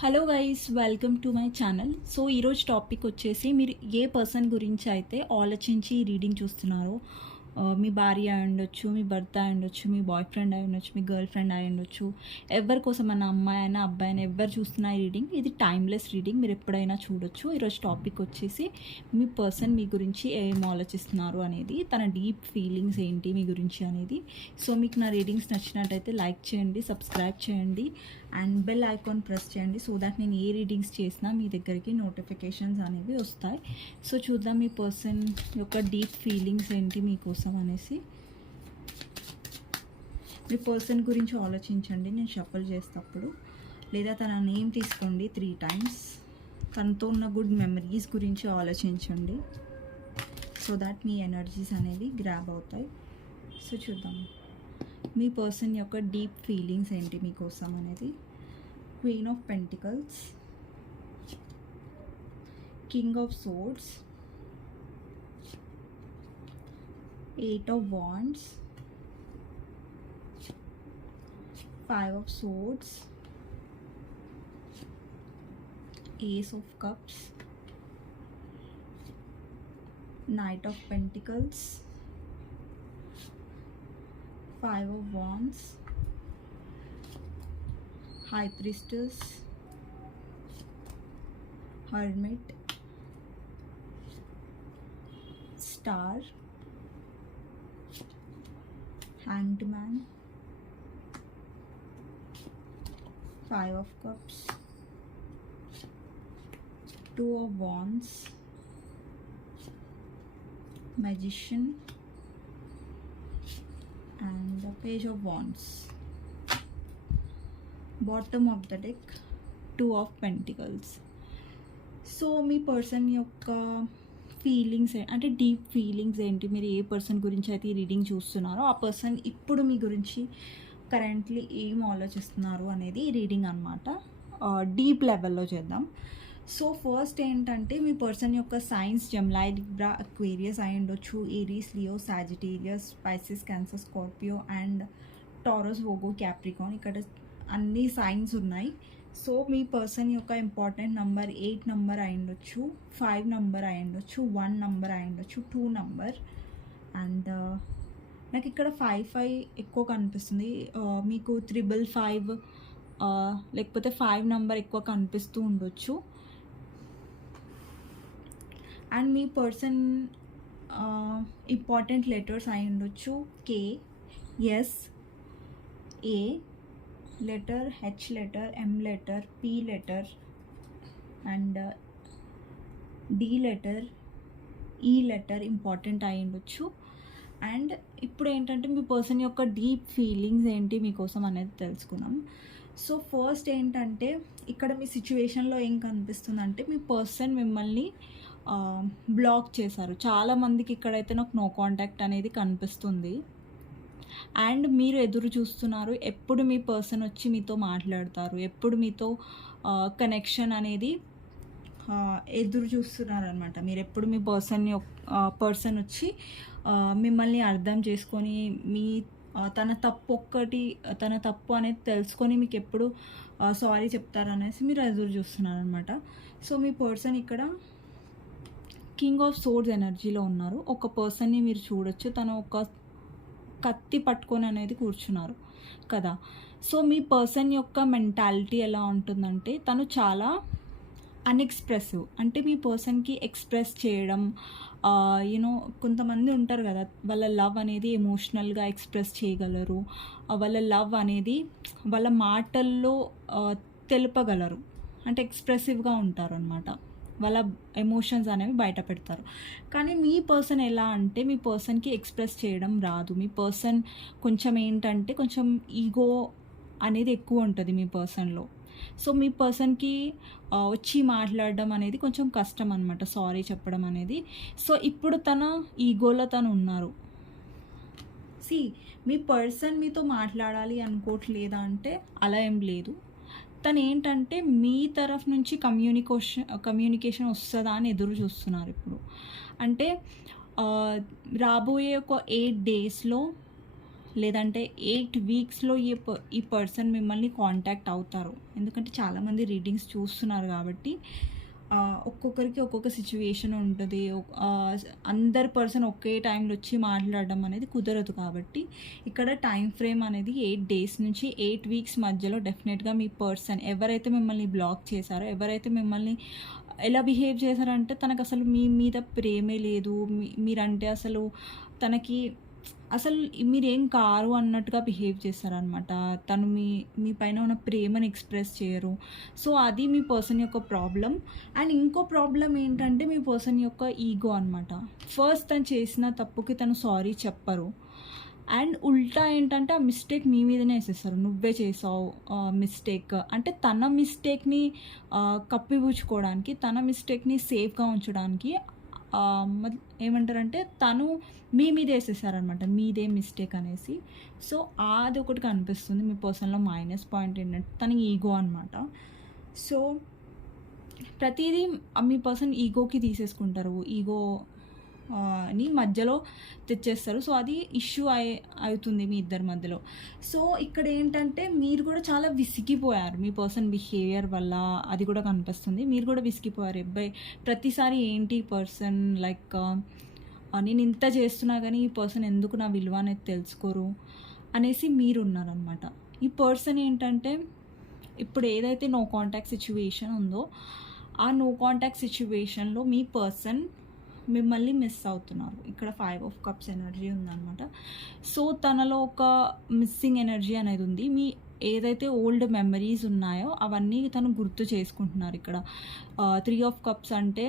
Hello guys welcome to my channel so ఈరోజు topic వచ్చేసి మీరు ఏ పర్సన్ గురించి అయితే ఆలోచించి రీడింగ్ చూస్తున్నారో మీ భార్య అయి ఉండొచ్చు మీ భర్త అయి ఉండొచ్చు మీ బాయ్ ఫ్రెండ్ అయి ఉండొచ్చు మీ గర్ల్ ఫ్రెండ్ అయి ఉండొచ్చు ఎవరి కోసం అన్న అమ్మాయి అయినా అబ్బాయి అయినా ఎవరు చూస్తున్నా రీడింగ్ ఇది టైమ్లెస్ రీడింగ్ మీరు ఎప్పుడైనా చూడొచ్చు. ఈరోజు టాపిక్ వచ్చేసి మీ పర్సన్ మీ గురించి ఏం ఆలోచిస్తున్నారు అనేది తన డీప్ ఫీలింగ్స్ ఏంటి మీ గురించి అనేది. సో మీకు నా రీడింగ్స్ నచ్చినట్టయితే లైక్ చేయండి సబ్స్క్రైబ్ చేయండి. అండ్ బెల్ ఐకాన్ ప్రెస్ చేయండి సో దట్ నేను ఏ రీడింగ్స్ చేసినా మీ దగ్గరికి నోటిఫికేషన్స్ అనేవి వస్తాయి. సో చూద్దాం మీ పర్సన్ యొక్క డీప్ ఫీలింగ్స్ ఏంటి మీకోసం అనేసి. మీ పర్సన్ గురించి ఆలోచించండి నేను షఫల్ చేసేటప్పుడు. లేదా తన నేమ్ తీసుకోండి త్రీ టైమ్స్ తనతో ఉన్న గుడ్ మెమరీస్ గురించి ఆలోచించండి. సో దాట్ మీ ఎనర్జీస్ అనేవి గ్రాబ్ అవుతాయి. సో చూద్దాం. మీ పర్సన్ యొక్క డీప్ ఫీలింగ్స్ ఏంటి మీకోసం అనేది. Queen of Pentacles, King of Swords, Eight of Wands, Five of Swords, Ace of Cups, Knight of Pentacles, Five of Wands, high priestess hermit star hanged man five of cups two of wands magician and the page of wands bottom of the deck two of pentacles so me person యొక్క feelings అంటే deep feelings ఏంటి? మీరు ఏ person గురించి అయితే ఈ reading చూస్తున్నారో ఆ person ఇప్పుడు మీ గురించి కరెంట్లీ ఏం ఆలోచిస్తున్నారు అనేది ఈ రీడింగ్ అనమాట డీప్ లెవెల్లో చేద్దాం. సో ఫస్ట్ ఏంటంటే మీ పర్సన్ యొక్క సైన్స్ జమ్లాయ్ లిబ్రా అక్వేరియస్ అయి ఉండొచ్చు. Aries Leo Sagittarius Pisces Cancer Scorpio and Taurus ఓగో Capricorn ఇక్కడ అన్ని సైన్స్ ఉన్నాయి. సో మీ పర్సన్ యొక్క ఇంపార్టెంట్ నంబర్ ఎయిట్ నంబర్ అయి ఉండొచ్చు ఫైవ్ నంబర్ అయి ఉండొచ్చు వన్ నంబర్ అయి ఉండొచ్చు టూ నంబర్ అండ్ నాకు ఇక్కడ ఫైవ్ ఫైవ్ ఎక్కువ కనిపిస్తుంది. Uh, మీకు త్రిబుల్ ఫైవ్ uh, లేకపోతే ఫైవ్ నంబర్ ఎక్కువ కనిపిస్తూ ఉండొచ్చు. అండ్ మీ పర్సన్ ఇంపార్టెంట్ లెటర్స్ అయి ఉండొచ్చు K S A letter H letter M letter P letter and D letter E letter important అయి ఉండొచ్చు అండ్ ఇప్పుడు ఏంటంటే మీ పర్సన్ యొక్క డీప్ ఫీలింగ్స్ ఏంటి మీకోసం అనేది తెలుసుకున్నాం. సో ఫస్ట్ ఏంటంటే ఇక్కడ మీ సిచ్యువేషన్లో ఏం కనిపిస్తుంది అంటే మీ పర్సన్ మిమ్మల్ని uh, బ్లాక్ చేశారు. చాలామందికి ఇక్కడైతే నాకు నో కాంటాక్ట్ అనేది కనిపిస్తుంది. అండ్ మీరు ఎదురు చూస్తున్నారు ఎప్పుడు మీ పర్సన్ వచ్చి మీతో మాట్లాడతారు ఎప్పుడు మీతో కనెక్షన్ అనేది ఎదురు చూస్తున్నారనమాట మీరు ఎప్పుడు మీ పర్సన్ పర్సన్ వచ్చి మిమ్మల్ని అర్థం చేసుకొని మీ తన తప్పు ఒక్కటి తన తప్పు అనేది తెలుసుకొని మీకు ఎప్పుడు సారీ చెప్తారనేసి మీరు ఎదురు చూస్తున్నారనమాట సో మీ పర్సన్ ఇక్కడ కింగ్ ఆఫ్ సోర్స్ ఎనర్జీలో ఉన్నారు. ఒక పర్సన్ని మీరు చూడొచ్చు. తను ఒక కత్తి పట్టుకొని అనేది కూర్చున్నారు కదా. సో మీ పర్సన్ యొక్క మెంటాలిటీ ఎలా ఉంటుందంటే తను చాలా అన్ఎక్స్ప్రెసివ్. అంటే మీ పర్సన్కి ఎక్స్ప్రెస్ చేయడం యూనో కొంతమంది ఉంటారు కదా వాళ్ళ లవ్ అనేది ఎమోషనల్గా ఎక్స్ప్రెస్ చేయగలరు. వాళ్ళ లవ్ అనేది వాళ్ళ మాటల్లో తెలుపగలరు. అంటే ఎక్స్ప్రెసివ్గా ఉంటారు అనమాట వాళ్ళ ఎమోషన్స్ అనేవి బయట పెడతారు. కానీ మీ పర్సన్ ఎలా అంటే మీ పర్సన్కి ఎక్స్ప్రెస్ చేయడం రాదు. మీ పర్సన్ కొంచెం ఏంటంటే కొంచెం ఈగో అనేది ఎక్కువ ఉంటుంది మీ పర్సన్లో సో మీ పర్సన్కి వచ్చి మాట్లాడడం అనేది కొంచెం కష్టం అనమాట సారీ చెప్పడం అనేది. సో ఇప్పుడు తన ఈగోలో తను ఉన్నారు. సి మీ పర్సన్ మీతో మాట్లాడాలి అనుకోవట్లేదా అంటే అలా ఏం లేదు. తను ఏంటంటే మీ తరఫు నుంచి కమ్యూనికేషన్ కమ్యూనికేషన్ వస్తుందా అని ఎదురు చూస్తున్నారు ఇప్పుడు. అంటే రాబోయే ఒక ఎయిట్ డేస్లో లేదంటే ఎయిట్ వీక్స్లో ఈ ఈ పర్సన్ మిమ్మల్ని కాంటాక్ట్ అవుతారు. ఎందుకంటే చాలామంది రీడింగ్స్ చూస్తున్నారు కాబట్టి ఒక్కొక్కరికి ఒక్కొక్క సిచ్యువేషన్ ఉంటుంది. అందరు అందరి పర్సన్ ఒకే టైంలో వచ్చి మాట్లాడడం అనేది కుదరదు కాబట్టి ఇక్కడ టైం ఫ్రేమ్ అనేది ఎయిట్ డేస్ నుంచి ఎయిట్ వీక్స్ మధ్యలో డెఫినెట్గా మీ పర్సన్ ఎవరైతే మిమ్మల్ని బ్లాక్ చేశారో ఎవరైతే మిమ్మల్ని ఎలా బిహేవ్ చేశారంటే తనకు అసలు మీ మీద ప్రేమే లేదు. మీ- మీరంటే అసలు తనకి అసలు మీరేం కారు అన్నట్టుగా బిహేవ్ చేస్తారనమాట తను మీ మీ పైన ఉన్న ప్రేమను ఎక్స్ప్రెస్ చేయరు. సో అది మీ పర్సన్ యొక్క ప్రాబ్లం అండ్ ఇంకో ప్రాబ్లం ఏంటంటే మీ పర్సన్ యొక్క ఈగో అనమాట ఫస్ట్ తను చేసిన తప్పుకి తను సారీ చెప్పరు. అండ్ ఉల్టా ఏంటంటే ఆ మిస్టేక్ మీ మీదనే వేసేస్తారు. నువ్వే చేసావు మిస్టేక్ అంటే తన మిస్టేక్ని కప్పిపుచ్చుకోవడానికి తన మిస్టేక్ని సేఫ్గా ఉంచడానికి ఏమంటారంటే తను మీ మీద వేసేసారనమాట మీదే మిస్టేక్ అనేసి. సో అది ఒకటి కనిపిస్తుంది మీ పర్సన్లో మైనస్ పాయింట్ ఏంటంటే తన ఈగో అనమాట సో ప్రతిదీ మీ పర్సన్ ఈగోకి తీసేసుకుంటారు. ఈగో ని మధ్యలో తెచ్చేస్తారు. సో అది ఇష్యూ అయి అవుతుంది మీ ఇద్దరి మధ్యలో. సో ఇక్కడ ఏంటంటే మీరు కూడా చాలా విసిగిపోయారు మీ పర్సన్ బిహేవియర్ వల్ల. అది కూడా కనిపిస్తుంది. మీరు కూడా విసిగిపోయారు. అబ్బాయి ప్రతిసారి ఏంటి పర్సన్ లైక్ నేను ఇంత చేస్తున్నా కానీ ఈ పర్సన్ ఎందుకు నా విలువ అనేది తెలుసుకోరు అనేసి మీరు ఉన్నారనమాట ఈ పర్సన్ ఏంటంటే ఇప్పుడు ఏదైతే నో కాంటాక్ట్ సిచ్యువేషన్ ఉందో ఆ నో కాంటాక్ట్ సిచ్యువేషన్లో మీ పర్సన్ మిమ్మల్ని మిస్ అవుతున్నారు. ఇక్కడ ఫైవ్ ఆఫ్ కప్స్ ఎనర్జీ ఉందన్నమాట. సో తనలో ఒక మిస్సింగ్ ఎనర్జీ అనేది ఉంది. మీ ఏదైతే ఓల్డ్ మెమరీస్ ఉన్నాయో అవన్నీ తను గుర్తు చేసుకుంటున్నారు ఇక్కడ. త్రీ ఆఫ్ కప్స్ అంటే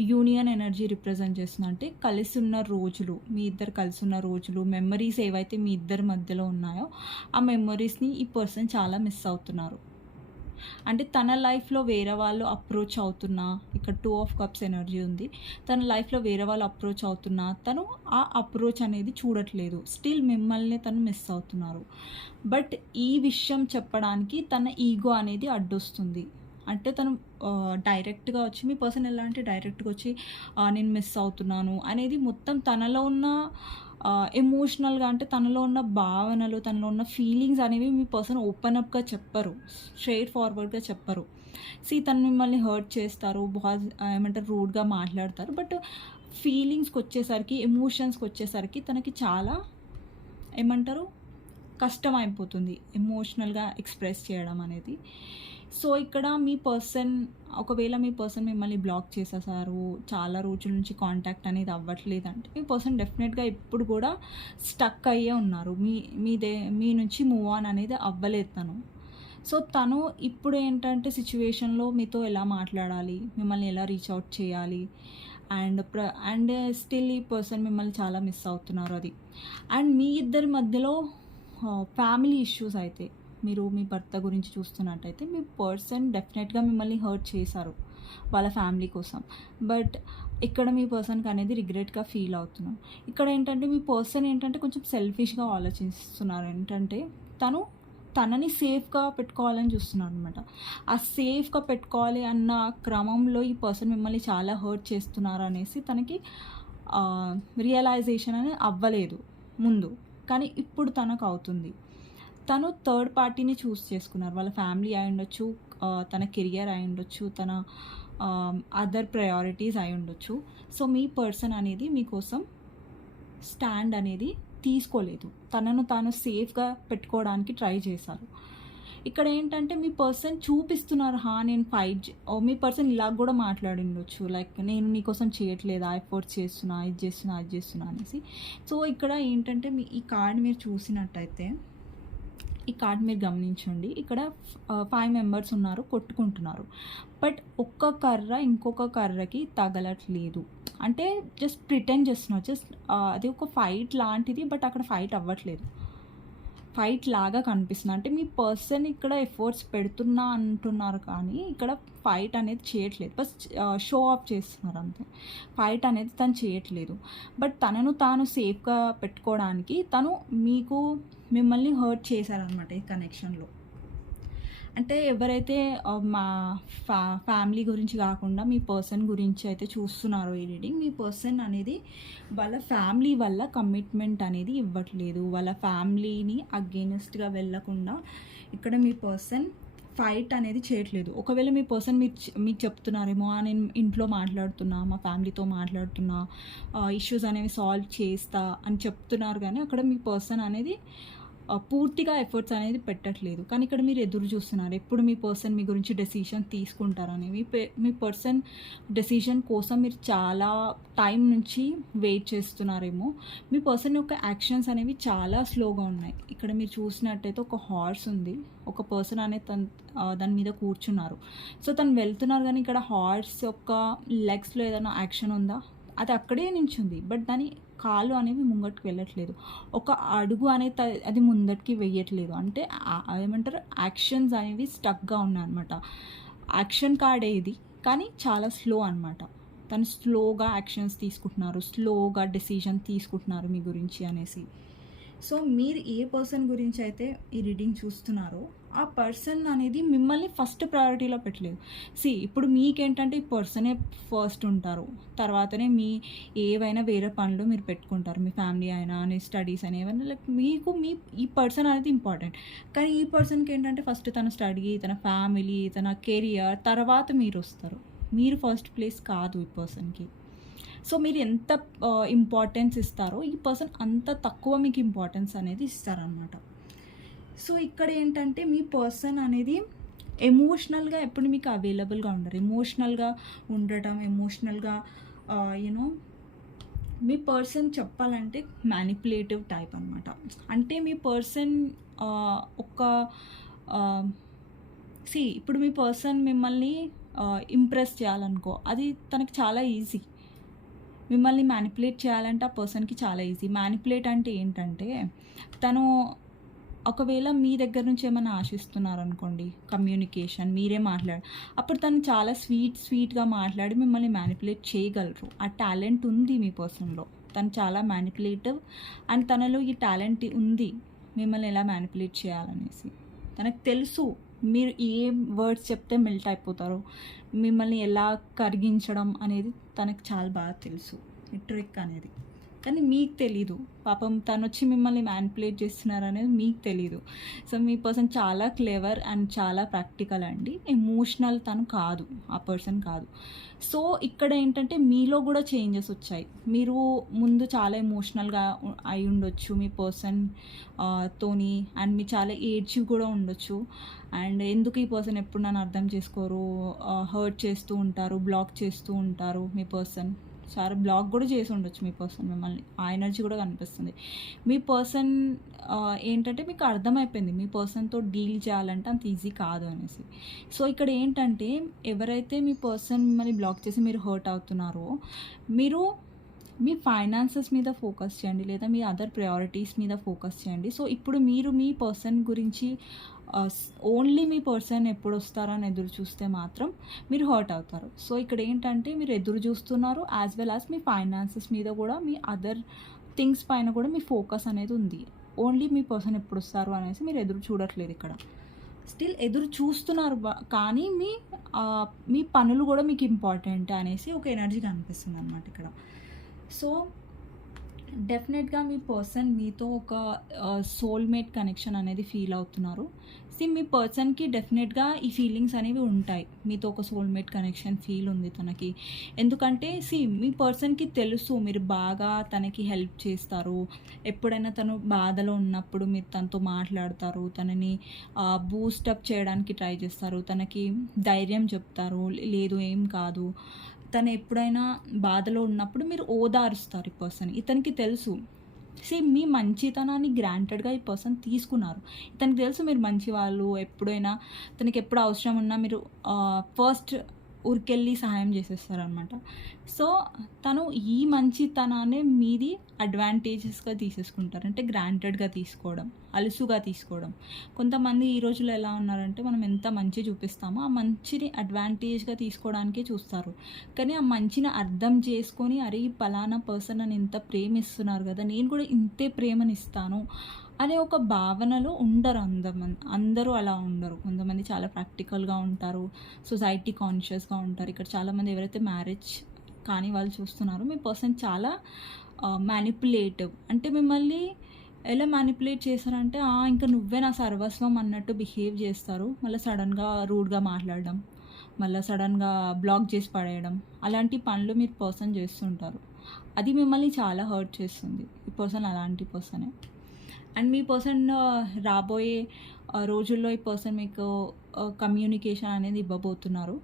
యూనియన్ ఎనర్జీ రిప్రజెంట్ చేస్తుంది. అంటే కలిసి ఉన్న రోజులు మీ ఇద్దరు కలిసి ఉన్న రోజులు మెమరీస్ ఏవైతే మీ ఇద్దరి మధ్యలో ఉన్నాయో ఆ మెమరీస్ని ఈ పర్సన్ చాలా మిస్ అవుతున్నారు. అంటే తన లైఫ్లో వేరే వాళ్ళు అప్రోచ్ అవుతున్నా ఇక్కడ టూ ఆఫ్ కప్స్ ఎనర్జీ ఉంది. తన లైఫ్లో వేరే వాళ్ళు అప్రోచ్ అవుతున్నా తను ఆ అప్రోచ్ అనేది చూడట్లేదు. స్టిల్ మిమ్మల్ని తను మిస్ అవుతున్నారు. బట్ ఈ విషయం చెప్పడానికి తన ఈగో అనేది అడ్డొస్తుంది. అంటే తను డైరెక్ట్గా వచ్చి మీ పర్సన్ ఎలా అంటే డైరెక్ట్గా వచ్చి నేను మిస్ అవుతున్నాను అనేది మొత్తం తనలో ఉన్న ఎమోషనల్గా అంటే తనలో ఉన్న భావనలు తనలో ఉన్న ఫీలింగ్స్ అనేవి మీ పర్సన్ ఓపెన్ అప్గా చెప్పరు. స్ట్రైట్ ఫార్వర్డ్గా చెప్పరు. సీ తను మిమ్మల్ని హర్ట్ చేస్తారు బాగా ఏమంటారు రూడ్గా మాట్లాడతారు. బట్ ఫీలింగ్స్కి వచ్చేసరికి ఎమోషన్స్కి వచ్చేసరికి తనకి చాలా ఏమంటారు కష్టం అయిపోతుంది ఎమోషనల్గా ఎక్స్ప్రెస్ చేయడం అనేది. సో ఇక్కడ మీ పర్సన్ ఒకవేళ మీ పర్సన్ మిమ్మల్ని బ్లాక్ చేసేసారు చాలా రోజుల నుంచి కాంటాక్ట్ అనేది అవ్వట్లేదు అంటే మీ పర్సన్ డెఫినెట్గా ఇప్పుడు కూడా స్టక్ అయ్యే ఉన్నారు. మీ మీదే మీ నుంచి మూవ్ ఆన్ అనేది అవ్వలేదు తను. సో తను ఇప్పుడు ఏంటంటే సిచ్యువేషన్లో మీతో ఎలా మాట్లాడాలి మిమ్మల్ని ఎలా రీచ్ అవుట్ చేయాలి అండ్ ప్ర అండ్ స్టిల్ ఈ పర్సన్ మిమ్మల్ని చాలా మిస్ అవుతున్నారు అది. అండ్ మీ ఇద్దరి మధ్యలో ఫ్యామిలీ ఇష్యూస్ అయితే మీరు మీ భర్త గురించి చూస్తున్నట్టయితే మీ పర్సన్ డెఫినెట్గా మిమ్మల్ని హర్ట్ చేశారు వాళ్ళ ఫ్యామిలీ కోసం. బట్ ఇక్కడ మీ పర్సన్కి అనేది రిగ్రెట్గా ఫీల్ అవుతున్నాం. ఇక్కడ ఏంటంటే మీ పర్సన్ ఏంటంటే కొంచెం సెల్ఫిష్గా ఆలోచిస్తున్నారు. ఏంటంటే తను తనని సేఫ్గా పెట్టుకోవాలని చూస్తున్నారు అనమాట ఆ సేఫ్గా పెట్టుకోవాలి అన్న క్రమంలో ఈ పర్సన్ మిమ్మల్ని చాలా హర్ట్ చేస్తున్నారు అనేసి తనకి రియలైజేషన్ అనేది అవ్వలేదు ముందు. కానీ ఇప్పుడు తనకు అవుతుంది. తను థర్డ్ పార్టీని చూస్ చేసుకున్నారు. వాళ్ళ ఫ్యామిలీ అయి ఉండొచ్చు తన కెరియర్ అయి ఉండొచ్చు తన అదర్ ప్రయారిటీస్ అయి ఉండొచ్చు. సో మీ పర్సన్ అనేది మీకోసం స్టాండ్ అనేది తీసుకోలేదు. తనను తాను సేఫ్గా పెట్టుకోవడానికి ట్రై చేశారు. ఇక్కడ ఏంటంటే మీ పర్సన్ చూపిస్తున్నారు హా నేను ఫైట్ ఓ మీ పర్సన్ ఇలా కూడా మాట్లాడి ఉండొచ్చు లైక్ నేను నీకోసం చేయట్లేదా? ఎఫర్ట్స్ చేస్తున్నా ఇది చేస్తున్నా అది చేస్తున్నా అనేసి. సో ఇక్కడ ఏంటంటే మీ ఈ కార్డ్ మీరు చూసినట్టయితే ఈ కార్డ్ మీరు గమనించండి. ఇక్కడ ఫైవ్ మెంబర్స్ ఉన్నారు కొట్టుకుంటున్నారు. బట్ ఒక్క కర్ర ఇంకొక కర్రకి తగలట్లేదు. అంటే జస్ట్ ప్రిటెండ్ చేస్తున్నారు జస్ట్ అది ఒక ఫైట్ లాంటిది బట్ అక్కడ ఫైట్ అవ్వట్లేదు. ఫైట్ లాగా కనిపిస్తుంది. అంటే మీ పర్సన్ ఇక్కడ ఎఫర్ట్స్ పెడుతున్నా అంటున్నారు కానీ ఇక్కడ ఫైట్ అనేది చేయట్లేదు. బస్ షో ఆఫ్ చేస్తున్నారు అంతే. ఫైట్ అనేది తను చేయట్లేదు. బట్ తనను తాను సేఫ్గా పెట్టుకోవడానికి తను మీకు మిమ్మల్ని హర్ట్ చేశారనమాట ఈ కనెక్షన్లో అంటే ఎవరైతే మా ఫ్యా ఫ్యామిలీ గురించి కాకుండా మీ పర్సన్ గురించి అయితే చూస్తున్నారో ఈ రీడింగ్ మీ పర్సన్ అనేది వాళ్ళ ఫ్యామిలీ వల్ల కమిట్మెంట్ అనేది ఇవ్వట్లేదు. వాళ్ళ ఫ్యామిలీని అగేనెస్ట్గా వెళ్ళకుండా ఇక్కడ మీ పర్సన్ ఫైట్ అనేది చేయట్లేదు. ఒకవేళ మీ పర్సన్ మీరు మీకు చెప్తున్నారేమో నేను ఇంట్లో మాట్లాడుతున్నా మా ఫ్యామిలీతో మాట్లాడుతున్నా ఇష్యూస్ అనేవి సాల్వ్ చేస్తా అని చెప్తున్నారు కానీ అక్కడ మీ పర్సన్ అనేది పూర్తిగా ఎఫర్ట్స్ అనేది పెట్టట్లేదు. కానీ ఇక్కడ మీరు ఎదురు చూస్తున్నారు. ఎప్పుడు మీ పర్సన్ మీ గురించి డెసిషన్ తీసుకుంటారని మీ పే మీ పర్సన్ డెసిషన్ కోసం మీరు చాలా టైం నుంచి వెయిట్ చేస్తున్నారేమో. మీ పర్సన్ యొక్క యాక్షన్స్ అనేవి చాలా స్లోగా ఉన్నాయి. ఇక్కడ మీరు చూసినట్టయితే ఒక హార్స్ ఉంది. ఒక పర్సన్ అనేది తన దాని మీద కూర్చున్నారు. సో తను వెళ్తున్నారు కానీ ఇక్కడ హార్స్ యొక్క లెగ్స్లో ఏదైనా యాక్షన్ ఉందా? అది అక్కడే నించుంది. బట్ దాని కాలు అనేవి ముంగట్కి వెళ్ళట్లేదు. ఒక అడుగు అనేది అది ముందటికి వెయ్యట్లేదు. అంటే ఏమంటారు? యాక్షన్స్ అనేవి స్టక్గా ఉన్నాయన్నమాట. యాక్షన్ కార్డే ఇది. కానీ చాలా స్లో అనమాట తను స్లోగా యాక్షన్స్ తీసుకుంటున్నారు. స్లోగా డెసిషన్ తీసుకుంటున్నారు మీ గురించి అనేసి. సో మీరు ఏ పర్సన్ గురించి అయితే ఈ రీడింగ్ చూస్తున్నారో ఆ పర్సన్ అనేది మిమ్మల్ని ఫస్ట్ ప్రయారిటీలో పెట్టలేదు. సి ఇప్పుడు మీకేంటంటే ఈ పర్సనే ఫస్ట్ ఉంటారు. తర్వాతనే మీ ఏవైనా వేరే పనులు మీరు పెట్టుకుంటారు. మీ ఫ్యామిలీ అయినా స్టడీస్ అయినా ఏమైనా లైక్ మీకు మీ ఈ పర్సన్ అనేది ఇంపార్టెంట్ కానీ ఈ పర్సన్కి ఏంటంటే ఫస్ట్ తన స్టడీ తన ఫ్యామిలీ తన కెరియర్ తర్వాత మీరు వస్తారు. మీరు ఫస్ట్ ప్లేస్ కాదు ఈ పర్సన్కి సో మీరు ఎంత ఇంపార్టెన్స్ ఇస్తారో ఈ పర్సన్ అంత తక్కువ మీకు ఇంపార్టెన్స్ అనేది ఇస్తారనమాట సో ఇక్కడ ఏంటంటే మీ పర్సన్ అనేది ఎమోషనల్గా ఎప్పుడు మీకు అవైలబుల్గా ఉండరు. ఎమోషనల్గా ఉండటం ఎమోషనల్గా యూనో మీ పర్సన్ చెప్పాలంటే మ్యానిపులేటివ్ టైప్ అనమాట అంటే మీ పర్సన్ ఒక సి ఇప్పుడు మీ పర్సన్ మిమ్మల్ని ఇంప్రెస్ చేయాలనుకో అది తనకు చాలా ఈజీ మిమ్మల్ని మ్యానిపులేట్ చేయాలంటే ఆ పర్సన్కి చాలా ఈజీ మ్యానిపులేట్ అంటే ఏంటంటే తను ఒకవేళ మీ దగ్గర నుంచి ఏమైనా ఆశిస్తున్నారు అనుకోండి కమ్యూనికేషన్ మీరే మాట్లాడు అప్పుడు తను చాలా స్వీట్ స్వీట్గా మాట్లాడి మిమ్మల్ని మ్యానిపులేట్ చేయగలరు. ఆ టాలెంట్ ఉంది మీ పర్సన్లో తను చాలా మ్యానిపులేటివ్ అండ్ తనలో ఈ టాలెంట్ ఉంది మిమ్మల్ని ఎలా మ్యానిపులేట్ చేయాలనేసి. తనకు తెలుసు మీరు ఏ వర్డ్స్ చెప్తే మెల్ట్ అయిపోతారో మిమ్మల్ని ఎలా కరిగించడం అనేది తనకు చాలా బాగా తెలుసు. ఈ ట్రిక్ అనేది. కానీ మీకు తెలీదు. పాపం తను వచ్చి మిమ్మల్ని మ్యాన్పులేట్ చేస్తున్నారు అనేది మీకు తెలీదు. సో మీ పర్సన్ చాలా క్లేవర్ అండ్ చాలా ప్రాక్టికల్ అండి. ఎమోషనల్ తను కాదు. ఆ పర్సన్ కాదు. సో ఇక్కడ ఏంటంటే మీలో కూడా చేంజెస్ వచ్చాయి. మీరు ముందు చాలా ఎమోషనల్గా అయి ఉండొచ్చు మీ పర్సన్ తోని అండ్ మీ చాలా ఏడ్చి కూడా ఉండొచ్చు. అండ్ ఎందుకు ఈ పర్సన్ ఎప్పుడు నన్ను అర్థం చేసుకోరు? హర్ట్ చేస్తూ ఉంటారు బ్లాక్ చేస్తూ ఉంటారు మీ పర్సన్ చాలా బ్లాక్ కూడా చేసి ఉండొచ్చు మీ పర్సన్ మిమ్మల్ని. ఆ ఎనర్జీ కూడా కనిపిస్తుంది. మీ పర్సన్ ఏంటంటే మీకు అర్థమైపోయింది. మీ పర్సన్తో డీల్ చేయాలంటే అంత ఈజీ కాదు అనేసి. సో ఇక్కడ ఏంటంటే ఎవరైతే మీ పర్సన్ మిమ్మల్ని బ్లాక్ చేసి మీరు హర్ట్ అవుతున్నారో మీరు మీ ఫైనాన్సెస్ మీద ఫోకస్ చేయండి. లేదా మీ అదర్ ప్రయారిటీస్ మీద ఫోకస్ చేయండి. సో ఇప్పుడు మీరు మీ పర్సన్ గురించి ఓన్లీ మీ పర్సన్ ఎప్పుడు వస్తారని ఎదురు చూస్తే మాత్రం మీరు హర్ట్ అవుతారు. సో ఇక్కడ ఏంటంటే మీరు ఎదురు చూస్తున్నారు యాజ్ వెల్ యాజ్ మీ ఫైనాన్సెస్ మీద కూడా మీ అదర్ థింగ్స్ పైన కూడా మీ ఫోకస్ అనేది ఉంది. ఓన్లీ మీ పర్సన్ ఎప్పుడు వస్తారు అనేసి మీరు ఎదురు చూడట్లేదు ఇక్కడ. స్టిల్ ఎదురు చూస్తున్నారు కానీ మీ మీ పనులు కూడా మీకు ఇంపార్టెంట్ అనేసి ఒక ఎనర్జీ కనిపిస్తుంది అనమాట ఇక్కడ. సో డెఫినెట్గా మీ పర్సన్ మీతో ఒక సోల్మేట్ కనెక్షన్ అనేది ఫీల్ అవుతున్నారు. సి మీ పర్సన్కి డెఫినెట్గా ఈ ఫీలింగ్స్ అనేవి ఉంటాయి. మీతో ఒక సోల్మేట్ కనెక్షన్ ఫీల్ ఉంది తనకి. ఎందుకంటే సి మీ పర్సన్కి తెలుసు మీరు బాగా తనకి హెల్ప్ చేస్తారు. ఎప్పుడైనా తను బాధలో ఉన్నప్పుడు మీరు తనతో మాట్లాడతారు. తనని బూస్టప్ చేయడానికి ట్రై చేస్తారు. తనకి ధైర్యం చెప్తారు. లేదు ఏం కాదు. తను ఎప్పుడైనా బాధలో ఉన్నప్పుడు మీరు ఓదారుస్తారు ఈ పర్సన్ ఇతనికి తెలుసు. సేమ్ మీ మంచితనాన్ని గ్రాంటెడ్గా ఈ పర్సన్ తీసుకున్నారు. ఇతనికి తెలుసు మీరు మంచి వాళ్ళు ఎప్పుడైనా తనకి ఎప్పుడు అవసరం ఉన్నా మీరు ఫస్ట్ ఊరికెళ్ళి సహాయం చేసేస్తారనమాట సో తను ఈ మంచితనాన్ని మీది అడ్వాంటేజెస్గా తీసేసుకుంటారు. అంటే గ్రాంటెడ్గా తీసుకోవడం అలుసుగా తీసుకోవడం. కొంతమంది ఈ రోజుల్లో ఎలా ఉన్నారంటే మనం ఎంత మంచి చూపిస్తామో ఆ మంచిని అడ్వాంటేజ్గా తీసుకోవడానికే చూస్తారు. కానీ ఆ మంచిని అర్థం చేసుకొని అరే ఈ పలానా పర్సన్ అని ఇంత ప్రేమిస్తున్నారు కదా నేను కూడా ఇంతే ప్రేమని ఇస్తాను అనే ఒక భావనలో ఉండరు అందమంది అందరూ అలా ఉండరు. కొంతమంది చాలా ప్రాక్టికల్గా ఉంటారు సొసైటీ కాన్షియస్గా ఉంటారు. ఇక్కడ చాలామంది ఎవరైతే మ్యారేజ్ కానీ వాళ్ళు చూస్తున్నారు మీ పర్సన్ చాలా మ్యానిపులేటివ్. అంటే మిమ్మల్ని ఎలా మ్యానిపులేట్ చేస్తారంటే ఇంకా నువ్వే నా సర్వస్వం అన్నట్టు బిహేవ్ చేస్తారు. మళ్ళీ సడన్గా రూడ్గా మాట్లాడడం మళ్ళీ సడన్గా బ్లాక్ చేసి పడేయడం అలాంటి పనులు మీరు పర్సన్ చేస్తుంటారు. అది మిమ్మల్ని చాలా హర్ట్ చేస్తుంది. ఈ పర్సన్ అలాంటి పర్సనే. అండ్ మీ పర్సన్ రాబోయే రోజుల్లో ఈ పర్సన్ మీకు కమ్యూనికేషన్ అనేది ఇవ్వబోతున్నారు.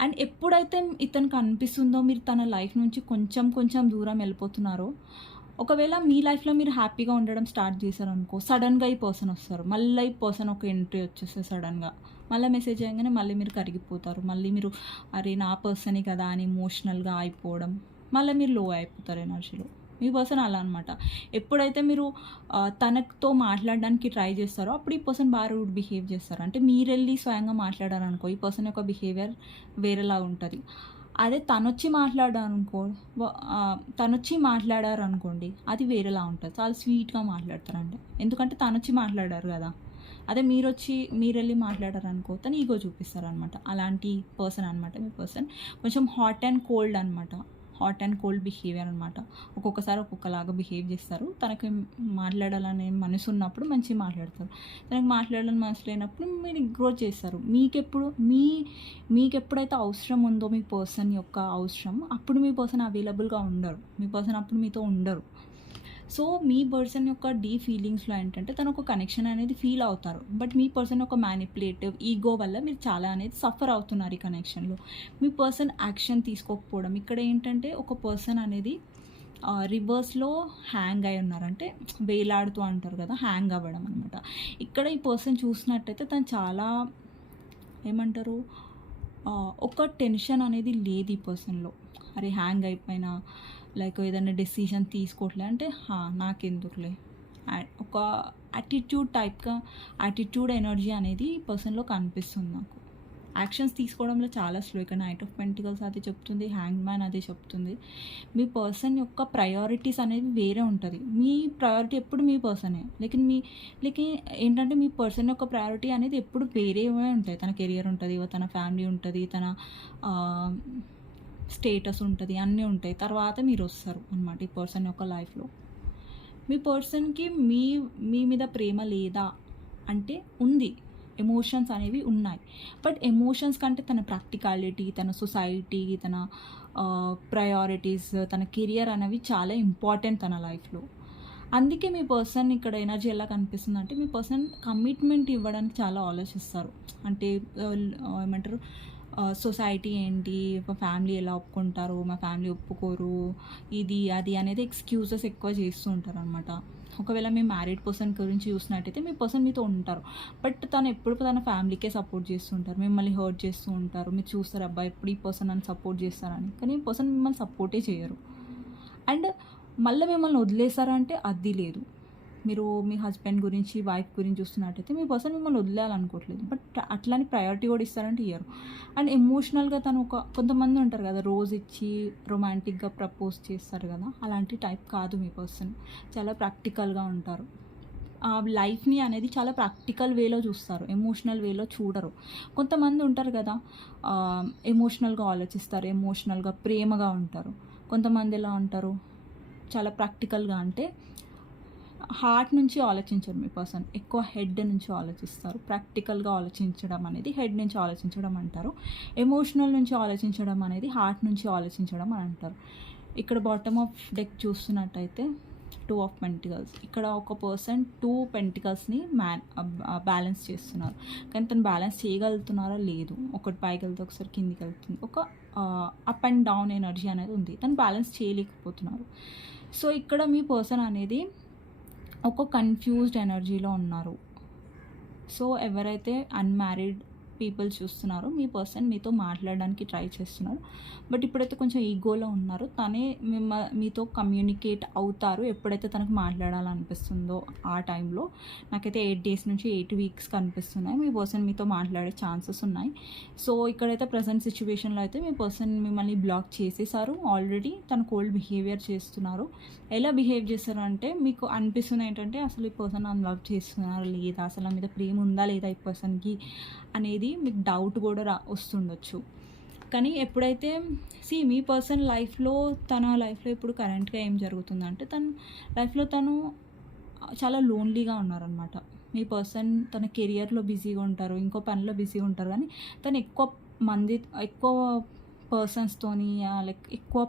అండ్ ఎప్పుడైతే ఇతనికి అనిపిస్తుందో మీరు తన లైఫ్ నుంచి కొంచెం కొంచెం దూరం వెళ్ళిపోతున్నారో ఒకవేళ మీ లైఫ్లో మీరు హ్యాపీగా ఉండడం స్టార్ట్ చేశారు అనుకో సడన్గా ఈ పర్సన్ వస్తారు. మళ్ళీ ఈ పర్సన్ ఒక ఎంట్రీ వచ్చేస్తారు సడన్గా. మళ్ళీ మెసేజ్ చేయగానే మళ్ళీ మీరు కరిగిపోతారు. మళ్ళీ మీరు అరే నా పర్సనే కదా అని ఎమోషనల్గా అయిపోవడం. మళ్ళీ మీరు లో అయిపోతారు ఎనర్జీలో. మీ పర్సన్ అలా అనమాట ఎప్పుడైతే మీరు తనతో మాట్లాడడానికి ట్రై చేస్తారో అప్పుడు ఈ పర్సన్ బాగా రూడ్ బిహేవ్ చేస్తారు. అంటే మీరు వెళ్ళి స్వయంగా మాట్లాడారనుకో ఈ పర్సన్ యొక్క బిహేవియర్ వేరేలా ఉంటుంది. అదే తనొచ్చి మాట్లాడారనుకో తనొచ్చి మాట్లాడారు అనుకోండి అది వేరేలా ఉంటుంది. చాలా స్వీట్గా మాట్లాడతారండి. ఎందుకంటే తనొచ్చి మాట్లాడారు కదా. అదే మీరు వచ్చి మీరు వెళ్ళి మాట్లాడారనుకో తను ఈగో చూపిస్తారు అనమాట అలాంటి పర్సన్ అనమాట మీ పర్సన్. కొంచెం హాట్ అండ్ కోల్డ్ అనమాట హాట్ అండ్ కోల్డ్ బిహేవియర్ అనమాట ఒక్కొక్కసారి ఒక్కొక్కలాగా బిహేవ్ చేస్తారు. తనకి మాట్లాడాలనే మనసు ఉన్నప్పుడు మంచిగా మాట్లాడతారు. తనకి మాట్లాడాలని మనసు లేనప్పుడు మీరు గ్రో చేస్తారు. మీకెప్పుడు మీ మీకు ఎప్పుడైతే అవసరం ఉందో మీ పర్సన్ యొక్క అవసరం అప్పుడు మీ పర్సన్ అవైలబుల్గా ఉండరు. మీ పర్సన్ అప్పుడు మీతో ఉండరు. సో మీ పర్సన్ యొక్క డీ ఫీలింగ్స్లో ఏంటంటే తను ఒక కనెక్షన్ అనేది ఫీల్ అవుతారు. బట్ మీ పర్సన్ ఒక మ్యానిపులేటివ్ ఈగో వల్ల మీరు చాలా అనేది సఫర్ అవుతున్నారు ఈ కనెక్షన్లో మీ పర్సన్ యాక్షన్ తీసుకోకపోవడం ఇక్కడ ఏంటంటే ఒక పర్సన్ అనేది రివర్స్లో హ్యాంగ్ అయి ఉన్నారంటే వేలాడుతూ అంటారు కదా హ్యాంగ్ అవ్వడం అనమాట ఇక్కడ ఈ పర్సన్ చూసినట్టయితే తను చాలా ఏమంటారు ఒక టెన్షన్ అనేది లేదు ఈ పర్సన్లో అరే హ్యాంగ్ అయిపోయినా లైక్ ఏదైనా డెసిషన్ తీసుకోవట్లే అంటే నాకు నాకెందుకులే? ఒక యాటిట్యూడ్ టైప్గా యాటిట్యూడ్ ఎనర్జీ అనేది పర్సన్లో కనిపిస్తుంది నాకు. యాక్షన్స్ తీసుకోవడంలో చాలా స్లో ఇక్కడ నైట్ ఆఫ్ పెంటికల్స్ అదే చెప్తుంది హ్యాంగ్ మ్యాన్ అదే చెప్తుంది. మీ పర్సన్ యొక్క ప్రయారిటీస్ అనేది వేరే ఉంటుంది. మీ ప్రయారిటీ ఎప్పుడు మీ పర్సనే లేకిన్ మీ లేకిన్ ఏంటంటే మీ పర్సన్ యొక్క ప్రయారిటీ అనేది ఎప్పుడు వేరేవే ఉంటాయి. తన కెరియర్ ఉంటుంది తన ఫ్యామిలీ ఉంటుంది తన స్టేటస్ ఉంటుంది అన్నీ ఉంటాయి. తర్వాత మీరు వస్తారు అనమాట ఈ పర్సన్ యొక్క లైఫ్లో మీ పర్సన్కి మీ మీ మీద ప్రేమ లేదా అంటే ఉంది. ఎమోషన్స్ అనేవి ఉన్నాయి. బట్ ఎమోషన్స్ కంటే తన ప్రాక్టికాలిటీ తన సొసైటీ తన ప్రయారిటీస్ తన కెరియర్ అనేవి చాలా ఇంపార్టెంట్ తన లైఫ్లో అందుకే మీ పర్సన్ ఇక్కడ ఎనర్జీ ఎలా కనిపిస్తుంది అంటే మీ పర్సన్ కమిట్మెంట్ ఇవ్వడానికి చాలా ఆలోచిస్తారు. అంటే ఏమంటారు? సొసైటీ ఏంటి? మా ఫ్యామిలీ ఎలా ఒప్పుకుంటారు? మా ఫ్యామిలీ ఒప్పుకోరు? ఇది అది అనేది ఎక్స్క్యూజెస్ ఎక్కువ చేస్తూ ఉంటారు అనమాట ఒకవేళ మీ మ్యారీడ్ పర్సన్ గురించి చూసినట్టయితే మీ పర్సన్ మీతో ఉంటారు. బట్ తను ఎప్పుడు తన ఫ్యామిలీకే సపోర్ట్ చేస్తుంటారు మిమ్మల్ని హర్ట్ చేస్తూ ఉంటారు. మీరు చూస్తారు అబ్బాయి ఎప్పుడు ఈ పర్సన్ అని సపోర్ట్ చేస్తారని. కానీ ఈ పర్సన్ మిమ్మల్ని సపోర్టే చేయరు. అండ్ మళ్ళీ మిమ్మల్ని వదిలేస్తారంటే అది లేదు. మీరు మీ హస్బెండ్ గురించి వైఫ్ గురించి చూస్తున్నట్టయితే మీ పర్సన్ మిమ్మల్ని వదిలేయాలనుకోవట్లేదు. బట్ అట్లాని ప్రయారిటీ కూడా ఇస్తారంటే ఇయ్యరు. అండ్ ఎమోషనల్గా తను ఒక కొంతమంది ఉంటారు కదా రోజు ఇచ్చి రొమాంటిక్గా ప్రపోజ్ చేస్తారు కదా అలాంటి టైప్ కాదు మీ పర్సన్ చాలా ప్రాక్టికల్గా ఉంటారు. ఆ లైఫ్ని అనేది చాలా ప్రాక్టికల్ వేలో చూస్తారు. ఎమోషనల్ వేలో చూడరు. కొంతమంది ఉంటారు కదా ఎమోషనల్గా ఆలోచిస్తారు ఎమోషనల్గా ప్రేమగా ఉంటారు. కొంతమంది ఎలా ఉంటారు? చాలా ప్రాక్టికల్గా అంటే హార్ట్ నుంచి ఆలోచించరు మీ పర్సన్ ఎక్కువ హెడ్ నుంచి ఆలోచిస్తారు. ప్రాక్టికల్గా ఆలోచించడం అనేది హెడ్ నుంచి ఆలోచించడం అంటారు. ఎమోషనల్ నుంచి ఆలోచించడం అనేది హార్ట్ నుంచి ఆలోచించడం అని అంటారు. ఇక్కడ బాటమ్ ఆఫ్ డెక్ చూస్తున్నట్టయితే టూ ఆఫ్ పెంటికల్స్. ఇక్కడ ఒక పర్సన్ టూ పెంటికల్స్ని మ్యాన్ బ్యాలెన్స్ చేస్తున్నారు. కానీ తను బ్యాలెన్స్ చేయగలుగుతున్నారా? లేదు. ఒకటి పైకి వెళ్తే ఒకసారి కిందికి వెళ్తుంది ఒక అప్ అండ్ డౌన్ ఎనర్జీ అనేది ఉంది. తను బ్యాలెన్స్ చేయలేకపోతున్నారు. సో ఇక్కడ మీ పర్సన్ అనేది ఒక కన్ఫ్యూజ్డ్ ఎనర్జీలో ఉన్నారు. సో ఎవరైతే అన్మ్యారీడ్ పీపుల్ చూస్తున్నారు. మీ పర్సన్ మీతో మాట్లాడడానికి ట్రై చేస్తున్నారు బట్ ఇప్పుడైతే కొంచెం ఈగోలో ఉన్నారు. తనే మిమ్మ మీతో కమ్యూనికేట్ అవుతారు. ఎప్పుడైతే తనకు మాట్లాడాలనిపిస్తుందో ఆ టైంలో. నాకైతే ఎయిట్ డేస్ నుంచి ఎయిట్ వీక్స్ కనిపిస్తున్నాయి. మీ పర్సన్ మీతో మాట్లాడే ఛాన్సెస్ ఉన్నాయి. సో ఇక్కడైతే ప్రజెంట్ సిచ్యువేషన్లో అయితే మీ పర్సన్ మిమ్మల్ని బ్లాక్ చేసేసారు. ఆల్రెడీ తన కోల్డ్ బిహేవియర్ చేస్తున్నారు. ఎలా బిహేవ్ చేస్తారు అంటే మీకు అనిపిస్తుంది ఏంటంటే అసలు ఈ పర్సన్ నన్ను లవ్ చేస్తున్నారు లేదా? అసలు నా మీద ప్రేమ ఉందా లేదా ఈ పర్సన్కి? అనేది మీకు డౌట్ కూడా రా వస్తుండొచ్చు. కానీ ఎప్పుడైతే సి మీ పర్సన్ లైఫ్లో తన లైఫ్లో ఇప్పుడు కరెంట్గా ఏం జరుగుతుందంటే తన లైఫ్లో తను చాలా లోన్లీగా ఉన్నారనమాట మీ పర్సన్ తన కెరియర్లో బిజీగా ఉంటారు ఇంకో పనిలో బిజీగా ఉంటారు. కానీ తను ఎక్కువ మంది ఎక్కువ పర్సన్స్తోని లైక్ ఎక్కువ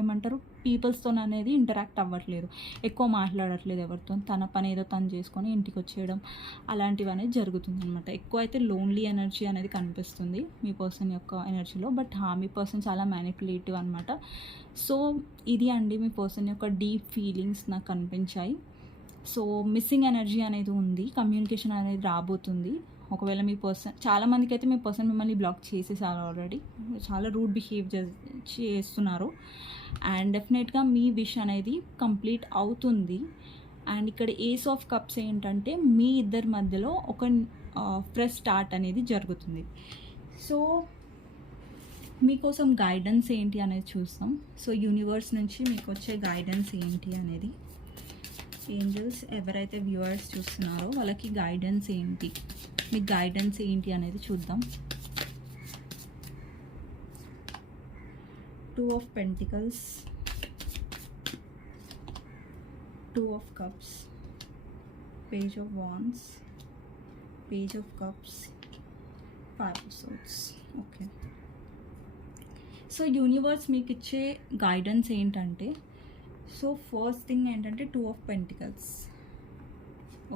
ఏమంటారు? పీపుల్స్తో అనేది ఇంటరాక్ట్ అవ్వట్లేదు. ఎక్కువ మాట్లాడట్లేదు ఎవరితో. తన పని ఏదో తను చేసుకొని ఇంటికి వచ్చేయడం అలాంటివి అనేది జరుగుతుంది అనమాట ఎక్కువ అయితే లోన్లీ ఎనర్జీ అనేది కనిపిస్తుంది మీ పర్సన్ యొక్క ఎనర్జీలో. బట్ హా మీ పర్సన్ చాలా మ్యానిపులేటివ్ అనమాట సో ఇది అండి మీ పర్సన్ యొక్క డీప్ ఫీలింగ్స్ నాకు కనిపించాయి సో మిస్సింగ్ ఎనర్జీ అనేది ఉంది. కమ్యూనికేషన్ అనేది రాబోతుంది. ఒకవేళ మీ పర్సన్ చాలా మందికి అయితే మీ పర్సన్ మిమ్మల్ని బ్లాక్ చేసేసారు ఆల్రెడీ చాలా రూడ్ బిహేవ్ చేస్తున్నారు. అండ్ డెఫినెట్గా మీ విష్ అనేది కంప్లీట్ అవుతుంది. అండ్ ఇక్కడ ఏస్ ఆఫ్ కప్స్ ఏంటంటే మీ ఇద్దరి మధ్యలో ఒక ఫ్రెష్ స్టార్ట్ అనేది జరుగుతుంది. సో మీకోసం గైడెన్స్ ఏంటి అనేది చూస్తాం. సో యూనివర్స్ నుంచి మీకు వచ్చే గైడెన్స్ ఏంటి అనేది ఏంజల్స్ ఎవరైతే వ్యూవర్స్ చూస్తున్నారో వాళ్ళకి గైడెన్స్ ఏంటి? మీ గైడెన్స్ ఏంటి అనేది చూద్దాం. Two of pentacles two of cups page of wands page of cups five swords okay so universe మీకు ఇచ్చే గైడెన్స్ ఏంటంటే సో ఫస్ట్ థింగ్ ఏంటంటే two of pentacles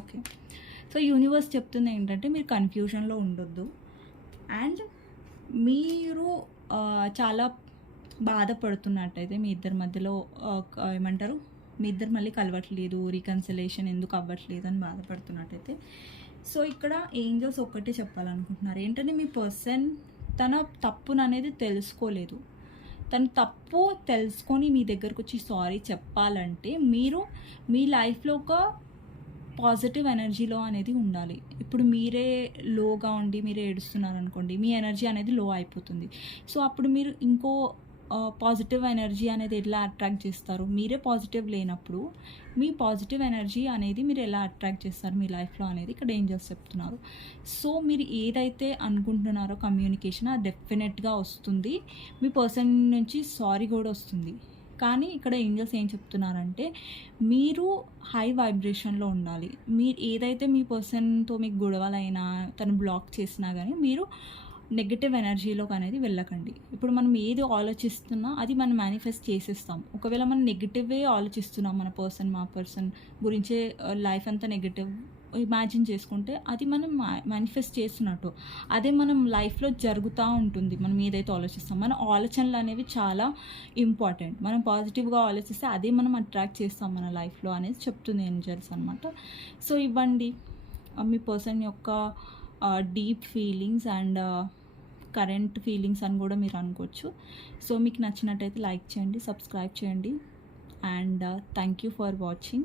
okay so universe చెప్తుంది ఏంటంటే మీరు కన్ఫ్యూజన్లో ఉండొద్దు. అండ్ మీరు చాలా బాధపడుతున్నట్టయితే మీ ఇద్దరి మధ్యలో ఏమంటారు? మీ ఇద్దరు మళ్ళీ కలవట్లేదు రీకన్సిలేషన్ ఎందుకు అవ్వట్లేదు అని బాధపడుతున్నట్టయితే. సో ఇక్కడ ఏంజల్స్ ఒక్కటే చెప్పాలనుకుంటున్నారు. ఏంటంటే మీ పర్సన్ తన తప్పును అనేది తెలుసుకోలేదు. తను తప్పు తెలుసుకొని మీ దగ్గరకు వచ్చి సారీ చెప్పాలంటే మీరు మీ లైఫ్లో ఒక పాజిటివ్ ఎనర్జీలో అనేది ఉండాలి. ఇప్పుడు మీరే లోగా ఉండి మీరే ఏడుస్తున్నారు అనుకోండి మీ ఎనర్జీ అనేది లో అయిపోతుంది. సో అప్పుడు మీరు ఇంకో పాజిటివ్ ఎనర్జీ అనేది ఎలా అట్రాక్ట్ చేస్తారు? మీరే పాజిటివ్ లేనప్పుడు మీ పాజిటివ్ ఎనర్జీ అనేది మీరు ఎలా అట్రాక్ట్ చేస్తారు మీ లైఫ్లో అనేది? ఇక్కడ ఏం చెప్తున్నారు. సో మీరు ఏదైతే అనుకుంటున్నారో కమ్యూనికేషన్ అది డెఫినెట్గా వస్తుంది. మీ పర్సన్ నుంచి సారీ కూడా వస్తుంది. కానీ ఇక్కడ ఏంజల్స్ ఏం చెప్తున్నారంటే మీరు హై వైబ్రేషన్లో ఉండాలి. మీరు ఏదైతే మీ పర్సన్తో మీకు గొడవలైనా తను బ్లాక్ చేసినా కానీ మీరు నెగటివ్ ఎనర్జీలోకి అనేది వెళ్ళకండి. ఇప్పుడు మనం ఏది ఆలోచిస్తున్నా అది మనం మేనిఫెస్ట్ చేసేస్తాం. ఒకవేళ మనం నెగిటివే ఆలోచిస్తున్నాం మన పర్సన్ మా పర్సన్ గురించే లైఫ్ అంతా నెగిటివ్ ఇమాజిన్ చేసుకుంటే అది మనం మేనిఫెస్ట్ చేస్తున్నట్టు. అదే మనం లైఫ్లో జరుగుతూ ఉంటుంది. మనం ఏదైతే ఆలోచిస్తాం. మన ఆలోచనలు అనేవి చాలా ఇంపార్టెంట్ మనం పాజిటివ్గా ఆలోచిస్తే అదే మనం అట్రాక్ట్ చేస్తాం మన లైఫ్లో అనేది చెప్తుంది ఏంజల్స్ అనమాట సో ఇవ్వండి. మీ పర్సన్ యొక్క deep feelings and current feelings అని కూడా మీరు అనుకోవచ్చు. సో మీకు నచ్చినట్టయితే లైక్ చేయండి సబ్స్క్రైబ్ చేయండి. And thank you for watching.